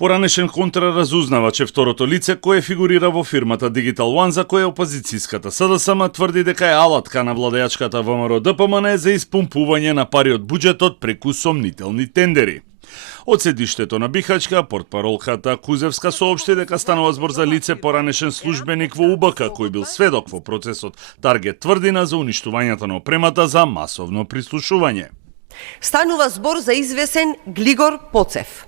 Поранешен контраразузнавач е второто лице кое фигурира во фирмата Digital One, за кое опозицијската СДСМ тврди дека е алатка на владеачката ВМРО ДПМН за испумпување на пари од буџетот преку сомнителни тендери. Од седиштето на Бихачка, портпаролката Кузевска соопшти дека станува збор за лице поранешен службеник во УБК кој бил сведок во процесот Таргет тврдина за уништувањето на опремата за масовно прислушување. Станува збор за извесен Глигор Поцев.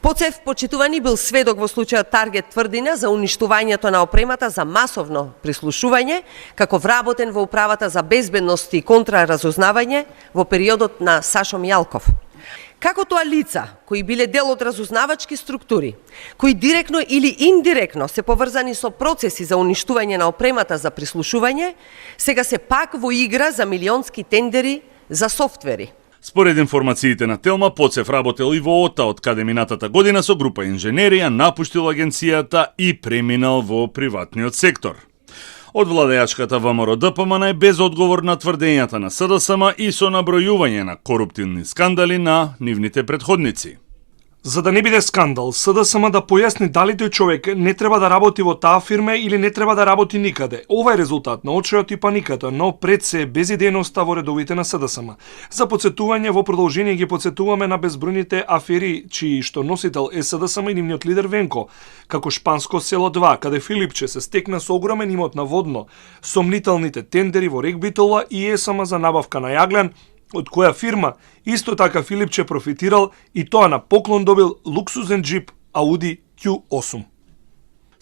Поцев, почитувани, бил сведок во случајот Таргет тврдина за уништувањето на опремата за масовно прислушување, како вработен во Управата за безбедност и контраразузнавање во периодот на Сашо Мијалков. Како тоа лица, кои биле дел од разузнавачки структури, кои директно или индиректно се поврзани со процеси за уништување на опремата за прислушување, сега се пак во игра за милионски тендери за софтвери. Според информациите на Телма, Поцев работел и во ОТА, од каде минатата година со група инженери ја напуштил агенцијата и преминал во приватниот сектор. Од владеачката ВМРО ДПМН е без одговор на тврдењата на СДСМ и со набројување на коруптивни скандали на нивните претходници. За да не биде скандал, СДСМ да појасни дали тој човек не треба да работи во таа фирма или не треба да работи никаде. Ова е резултат на очеот и паниката, но пред се безидејноста во редовите на СДСМ. За подсетување, во продолжение ги подсетуваме на безбројните афери, чии што носител е СДСМ и нивниот лидер Венко, како Шпанско село 2, каде Филипче се стекна со огромен имот на водно, сомнителните тендери во Рекбитола и ЕСМ за набавка на јаглен, од која фирма исто така Филипче профитирал и тоа на поклон добил луксузен джип Audi Q8.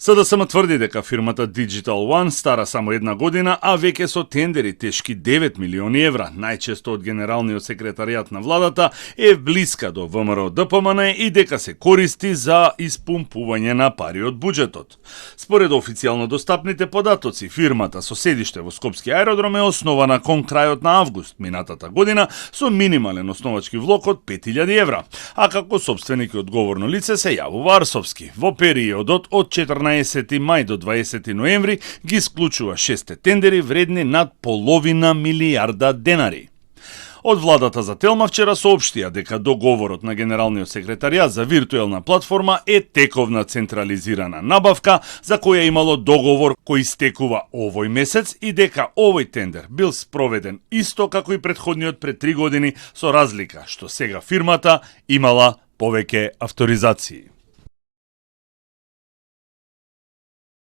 СДСМ тврди дека фирмата Digital One стара само една година, а веќе со тендери тешки 9 милиони евра, најчесто од генералниот секретаријат на владата, е блиска до ВМРО ДПМН и дека се користи за испумпување на пари од буџетот. Според официјално достапните податоци, фирмата со седиште во Скопски аеродром е основана кон крајот на август минатата година со минимален основачки влог од 5000 евра, а како собственик и одговорно лице се јавува Арсовски. Во периодот од 14 мај до 20 ноември ги склучува 6 тендери вредни над половина милијарда денари. Од владата за Телма вчера соопштија дека договорот на генералниот секретаријат за виртуелна платформа е тековна централизирана набавка за која имало договор кој стекува овој месец и дека овој тендер бил спроведен исто како и претходниот пред 3 години со разлика што сега фирмата имала повеќе авторизации.